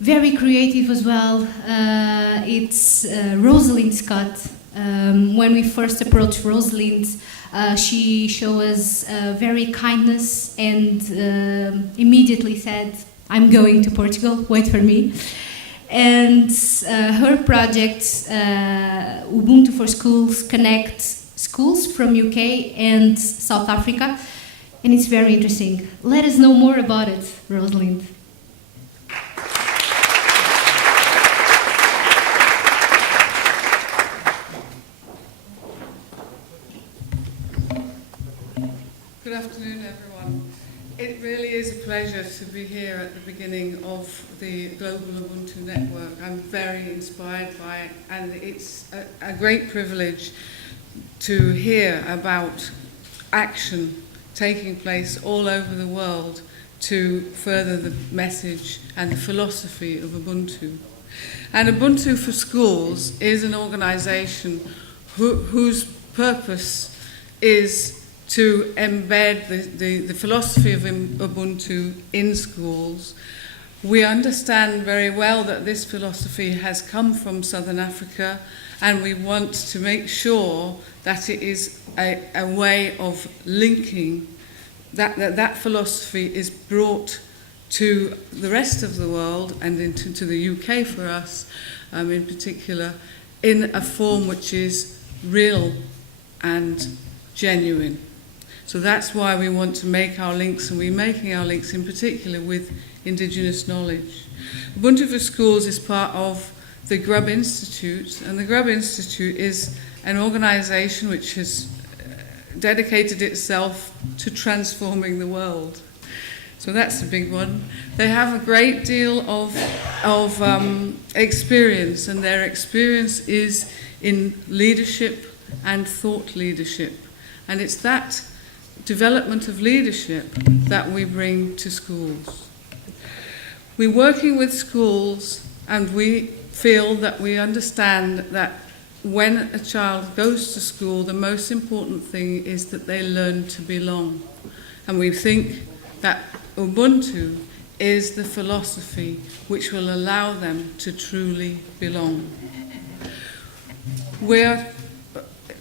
very creative as well. It's Rosalind Scott. When we first approached Rosalind, she showed us very kindness and immediately said, I'm going to Portugal, wait for me. And her project, Ubuntu4Schools, connects schools from UK and South Africa, and it's very interesting. Let us know more about it, Rosalind. Good afternoon, everyone. It really is a pleasure to be here at the beginning of the Global Ubuntu Network. I'm very inspired by it, and it's a great privilege to hear about action taking place all over the world to further the message and the philosophy of Ubuntu. And Ubuntu4Schools is an organization whose purpose is to embed the philosophy of Ubuntu in schools. We understand very well that this philosophy has come from Southern Africa, and we want to make sure that it is a way of linking, that philosophy is brought to the rest of the world and into the UK for us in particular, in a form which is real and genuine. So that's why we want to make our links, and we're making our links in particular with Indigenous knowledge. Ubuntu4Schools is part of the Grub Institute, and the Grub Institute is an organization which has dedicated itself to transforming the world. So that's a big one. They have a great deal of experience, and their experience is in leadership and thought leadership. And it's that development of leadership that we bring to schools. We're working with schools, and we feel that we understand that when a child goes to school, the most important thing is that they learn to belong. And we think that Ubuntu is the philosophy which will allow them to truly belong. We're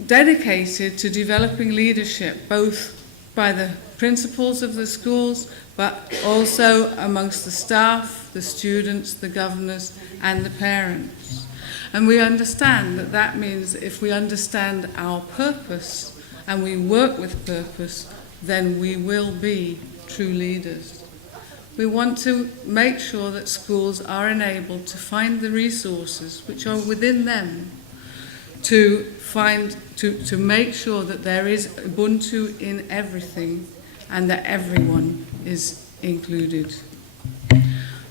dedicated to developing leadership, both by the principals of the schools, but also amongst the staff, the students, the governors, and the parents. And we understand that that means that if we understand our purpose and we work with purpose, then we will be true leaders. We want to make sure that schools are enabled to find the resources which are within them to make sure that there is Ubuntu in everything and that everyone is included.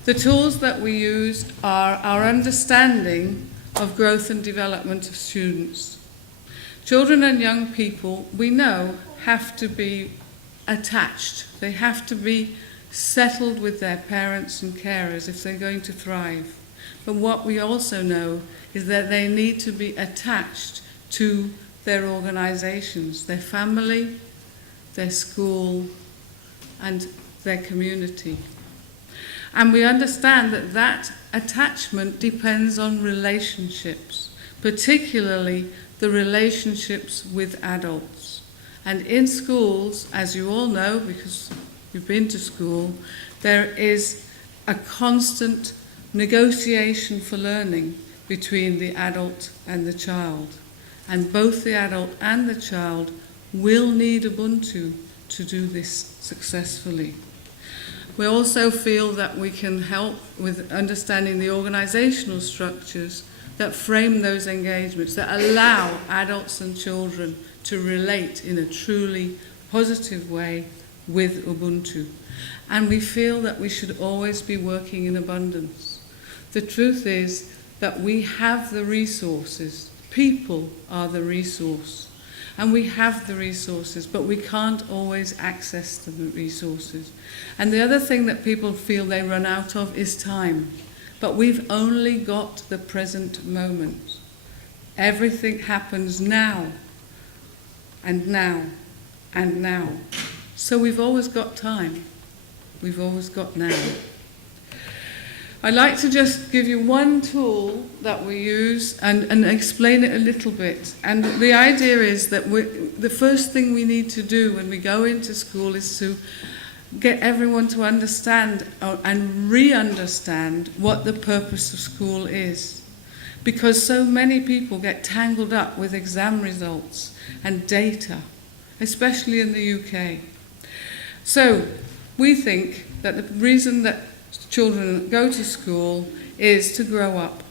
The tools that we use are our understanding of growth and development of students. Children and young people, we know, have to be attached. They have to be settled with their parents and carers if they're going to thrive. But what we also know is that they need to be attached to their organizations, their family, their school, and their community. And we understand that that attachment depends on relationships, particularly the relationships with adults. And in schools, as you all know, because you've been to school, there is a constant negotiation for learning between the adult and the child. And both the adult and the child will need Ubuntu to do this successfully. We also feel that we can help with understanding the organizational structures that frame those engagements, that allow adults and children to relate in a truly positive way with Ubuntu. And we feel that we should always be working in abundance. The truth is that we have the resources. People are the resource. And we have the resources, but we can't always access the resources. And the other thing that people feel they run out of is time. But we've only got the present moment. Everything happens now, and now, and now. So we've always got time. We've always got now. I'd like to just give you one tool that we use and explain it a little bit. And the idea is that the first thing we need to do when we go into school is to get everyone to understand and re-understand what the purpose of school is. Because so many people get tangled up with exam results and data, especially in the UK. So we think that the reason that children go to school is to grow up.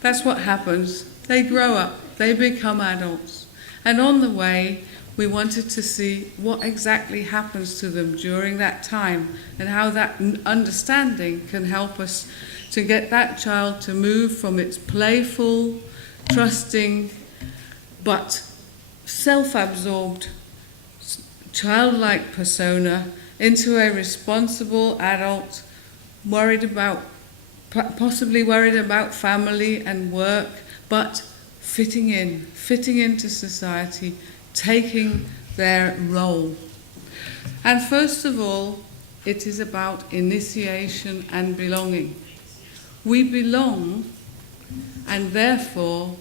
That's what happens. They grow up, they become adults. And on the way, we wanted to see what exactly happens to them during that time and how that understanding can help us to get that child to move from its playful, trusting, but self-absorbed, childlike persona into a responsible adult, possibly worried about family and work, but fitting into society, taking their role. And first of all, it is about initiation and belonging. We belong, and therefore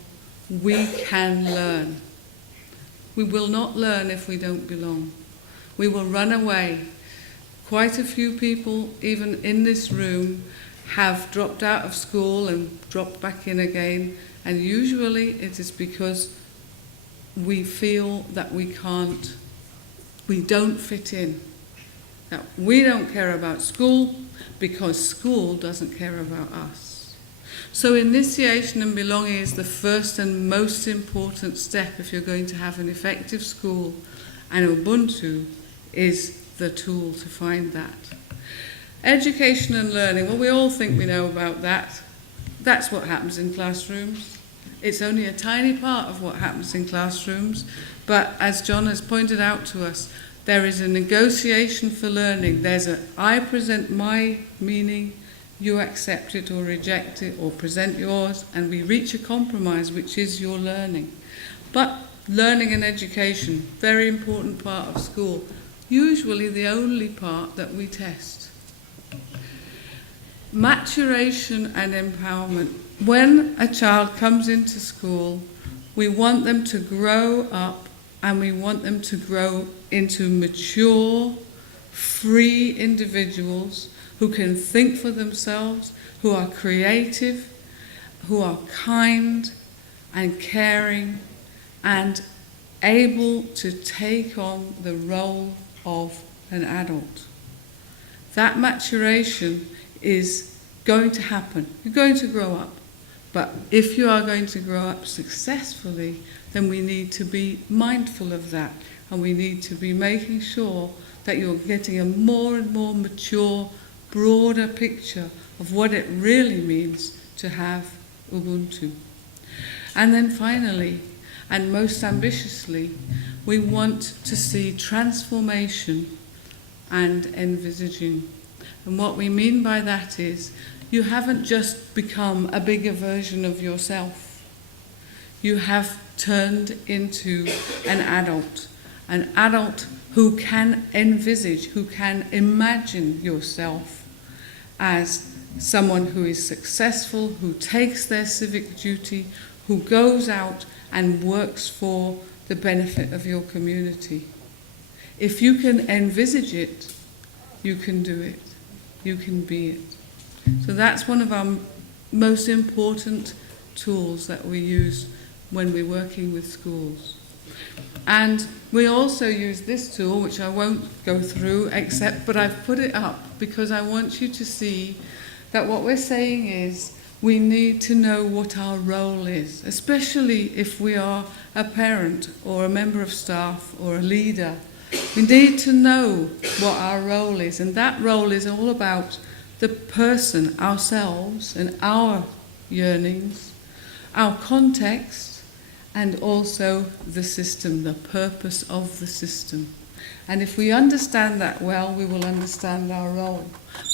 we can learn. We will not learn if we don't belong. We will run away. Quite a few people, even in this room, have dropped out of school and dropped back in again, and usually it is because we feel that we don't fit in, that we don't care about school because school doesn't care about us. So initiation and belonging is the first and most important step if you're going to have an effective school, and Ubuntu is the tool to find that. Education and learning, well, we all think we know about that. That's what happens in classrooms. It's only a tiny part of what happens in classrooms, but as John has pointed out to us, there is a negotiation for learning. I present my meaning, you accept it or reject it or present yours, and we reach a compromise, which is your learning. But learning and education, very important part of school, usually the only part that we test. Maturation and empowerment. When a child comes into school, we want them to grow up, and we want them to grow into mature, free individuals who can think for themselves, who are creative, who are kind and caring, and able to take on the role of an adult. That maturation is going to happen. You're going to grow up. But if you are going to grow up successfully, then we need to be mindful of that. And we need to be making sure that you're getting a more and more mature, broader picture of what it really means to have Ubuntu. And then finally, and most ambitiously, we want to see transformation and envisaging. And what we mean by that is, you haven't just become a bigger version of yourself. You have turned into an adult who can envisage, who can imagine yourself as someone who is successful, who takes their civic duty, who goes out and works for the benefit of your community. If you can envisage it, you can do it. You can be it. So that's one of our most important tools that we use when we're working with schools. And we also use this tool, which I won't go through, but I've put it up because I want you to see that what we're saying is we need to know what our role is, especially if we are a parent or a member of staff or a leader. We need to know what our role is, and that role is all about the person, ourselves, and our yearnings, our context, and also the system, the purpose of the system. And if we understand that well, we will understand our role.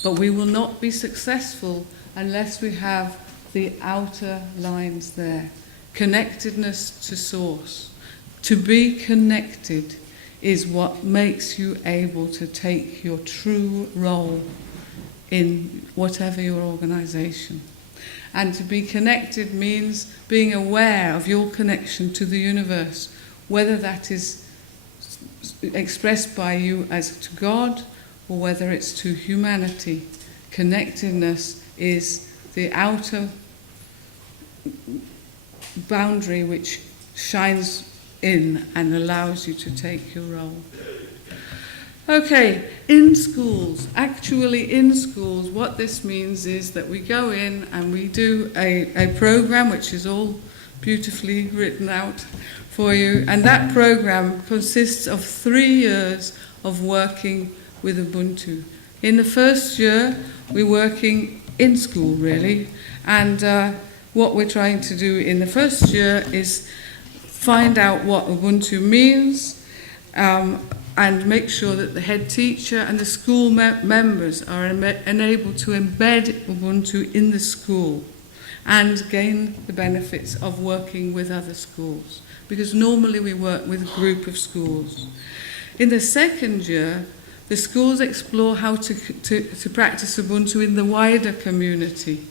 But we will not be successful unless we have the outer lines there. Connectedness to source. To be connected is what makes you able to take your true role in whatever your organization. And to be connected means being aware of your connection to the universe, whether that is expressed by you as to God or whether it's to humanity. Connectedness is the outer boundary which shines in and allows you to take your role. Okay, in schools, actually in schools, what this means is that we go in and we do a program which is all beautifully written out for you, and that program consists of 3 years of working with Ubuntu. In the first year, we're working in school really, and what we're trying to do in the first year is find out what Ubuntu means, and make sure that the head teacher and the school members are enabled to embed Ubuntu in the school and gain the benefits of working with other schools, because normally we work with a group of schools. In the second year, the schools explore how to practice Ubuntu in the wider community.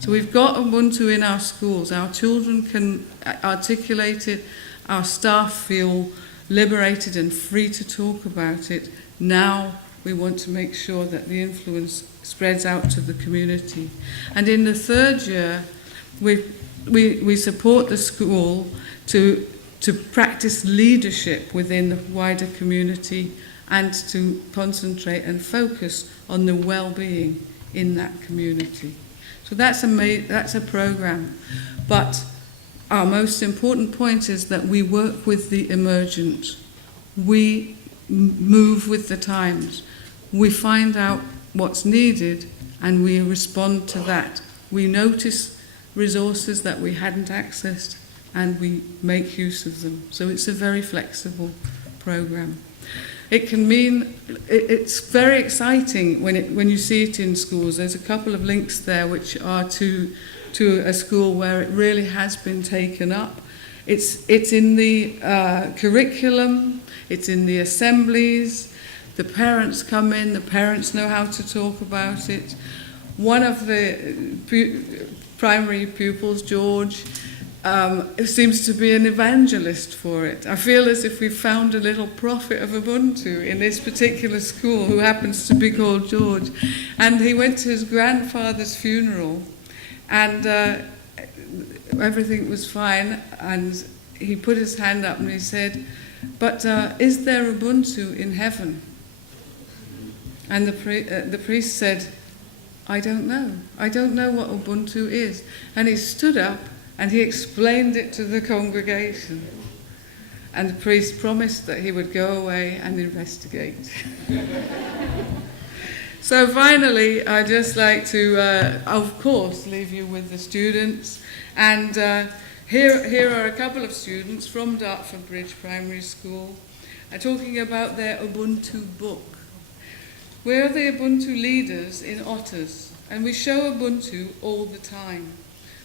So we've got Ubuntu in our schools, our children can articulate it, our staff feel liberated and free to talk about it. Now we want to make sure that the influence spreads out to the community. And in the third year, we support the school to practice leadership within the wider community and to concentrate and focus on the well-being in that community. So that's a program. But our most important point is that we work with the emergent. We move with the times. We find out what's needed and we respond to that. We notice resources that we hadn't accessed and we make use of them. So it's a very flexible program. It can mean, it's very exciting when you see it in schools. There's a couple of links there which are to a school where it really has been taken up. It's in the curriculum, it's in the assemblies, the parents come in, the parents know how to talk about it. One of the primary pupils, George, seems to be an evangelist for it. I feel as if we've found a little prophet of Ubuntu in this particular school who happens to be called George. And he went to his grandfather's funeral and everything was fine, and he put his hand up and he said, but is there Ubuntu in heaven? And the priest said, I don't know. I don't know what Ubuntu is. And he stood up and he explained it to the congregation. And the priest promised that he would go away and investigate. So finally, I'd just like to, of course, leave you with the students. And here are a couple of students from Dartford Bridge Primary School talking about their Ubuntu book. We're the Ubuntu leaders in Otters, and we show Ubuntu all the time.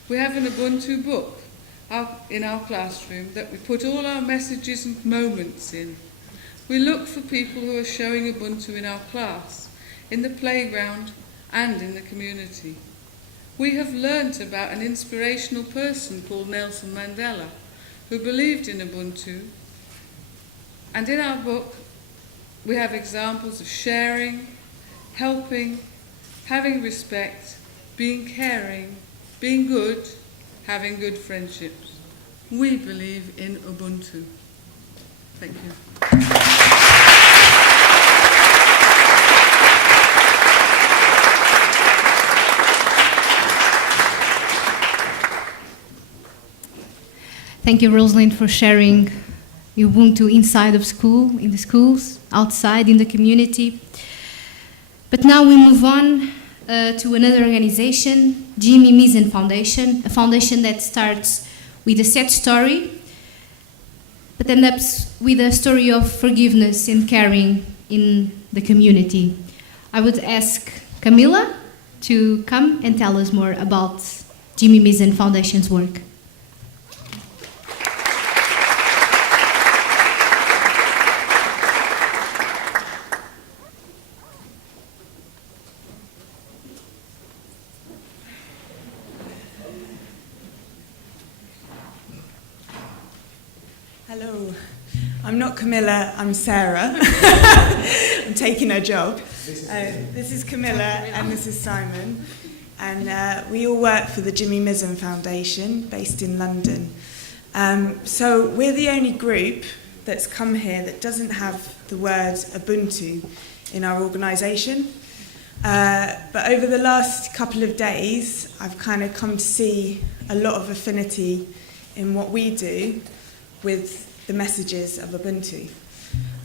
We have an Ubuntu book in our classroom that we put all our messages and moments in. We look for people who are showing Ubuntu in our class, in the playground and in the community. We have learnt about an inspirational person called Nelson Mandela who believed in Ubuntu, and in our book we have examples of sharing, helping, having respect, being caring, being good, having good friendships. We believe in Ubuntu. Thank you. Thank you, Rosalind, for sharing Ubuntu inside of school, in the schools, outside, in the community. But now we move on to another organization, Jimmy Misen Foundation, a foundation that starts with a sad story, but ends up with a story of forgiveness and caring in the community. I would ask Camila to come and tell us more about Jimmy Misen Foundation's work. Hello. I'm not Camilla, I'm Sarah. I'm taking her job. This is Camilla and this is Simon. And we all work for the Jimmy Mizzen Foundation, based in London. So we're the only group that's come here that doesn't have the word Ubuntu in our organisation. But over the last couple of days, I've kind of come to see a lot of affinity in what we do with the messages of Ubuntu.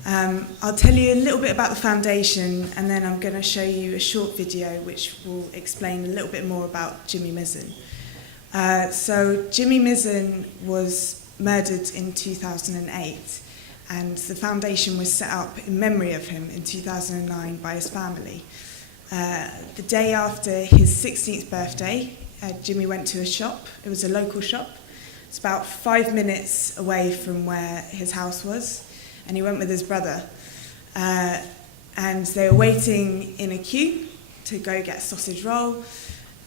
I'll tell you a little bit about the foundation, and then I'm going to show you a short video which will explain a little bit more about Jimmy Mizzen. So Jimmy Mizzen was murdered in 2008, and the foundation was set up in memory of him in 2009 by his family. The day after his 16th birthday, Jimmy went to a shop. It was a local shop. It's about 5 minutes away from where his house was, and he went with his brother. And they were waiting in a queue to go get a sausage roll,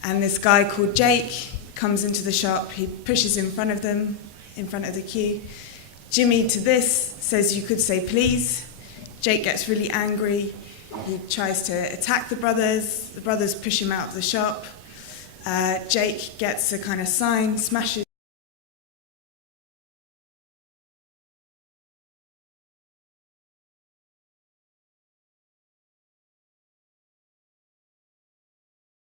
and this guy called Jake comes into the shop. He pushes in front of them, in front of the queue. Jimmy, to this, says, "You could say please." Jake gets really angry. He tries to attack the brothers. The brothers push him out of the shop. Jake gets a kind of sign, smashes